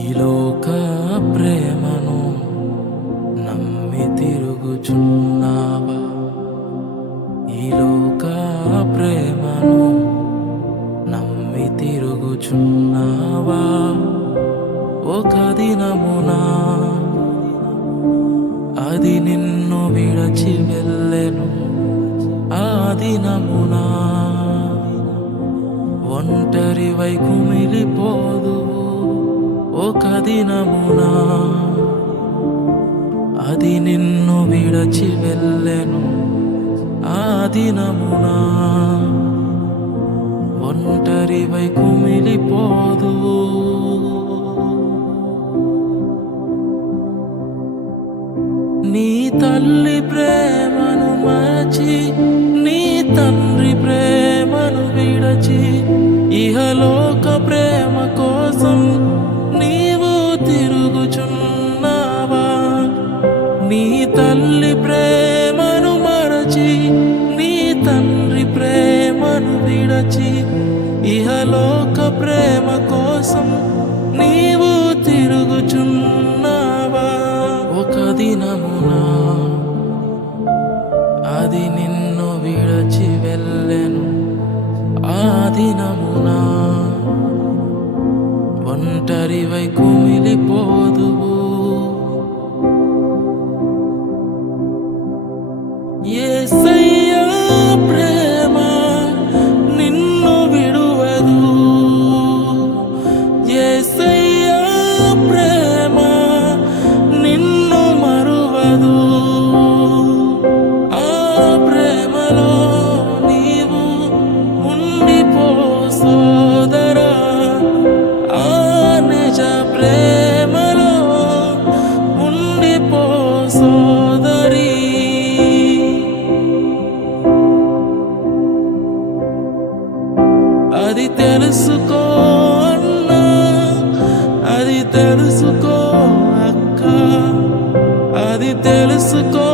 ఈ లోక ప్రేమను నమ్మి తిరుగుచున్నావా? ఈ లోక ప్రేమను నమ్మి తిరుగుచున్నావా? ఒక దినమున అది నిన్ను విడచి వెళ్ళెను. ఆ దినమున ఒంటరివై కుమిలిపోదువు. ఒక దినమున అది నిన్ను విడచి వెళ్ళెను. ఆ దినమున ఒంటరివై కుమిలిపోదువు. నీ తల్లి ప్రేమను మరచి, నీ తండ్రి ప్రేమను విడచి, ఇహలోక ప్రేమ కోసం నీవు తిరుగుచున్నావా? నీ తల్లి ప్రేమను మరచి, నీ తండ్రి ప్రేమను విడచి, ఇహలోక ప్రేమ కోసం నీవు తిరుగుచున్నావా? ఒక దినమున అది నిన్ను విడచి వెళ్ళెను. ఆ దినమున ఒంటరివై కుమిలిపోదువు. యేసయ్యా ప్రేమ నిన్ను విడువదు. యేసయ్యా ప్రేమ నిన్ను మరువదు. ఆ ప్రేమలో నీవు ఉండిపో సోదరా. ఆ నిజ ప్రేమలో ఉండిపో సోదరి. అది తెలుసుకో అన్నా, అది తెలుసుకో అక్క, అది తెలుసుకో